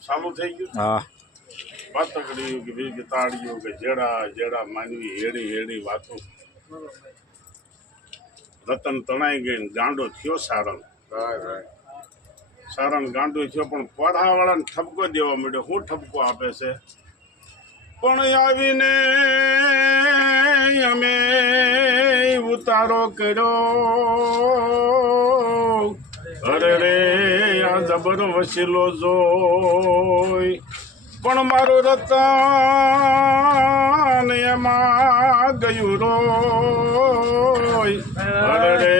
ચાલુ થઈ ગયું હા વાતકડીયું કે બીજી તાળીઓ કે જેડા જેડા માનવી હેડી હેડી વાતો રતન તણાઈ ગઈ ને ગાંડો થયો સારણ સારણ ગાંડો થયો પણ પઢાવાળાને ઠપકો દેવા માંડ્યો શું ઠપકો આપે છે પણ આવીને અમે ઉતારો કર્યો અરે રે આ જબર વસીલો જોઈ પણ મારું રતન એમાં ગયું રોય અરે રે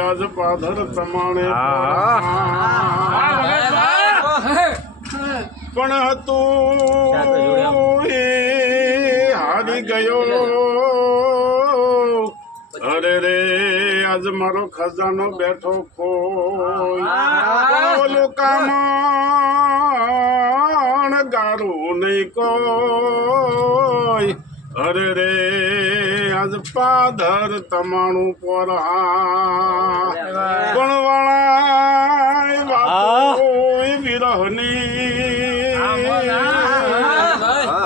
આજ પાધર તમાણે પણ હતું એ હારી ગયો અરે રે આજ મારો ખજાનો બેઠો ખોય ઓલું કામ ગારું નહીં કોઈ અરે રે આજ પાધર તમારું પર ગણવાળા વાતો વિરહની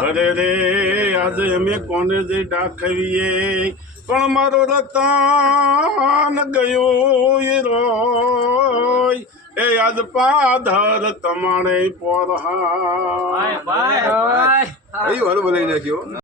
અરે રે આજે અમે કોને જઈ દાખવીએ પણ મારો રતન ગયો એ રોય એ આજ પાધર તમારે પર ભાઈ ભાઈ ભાઈ હલો બોલાવી નાખ્યો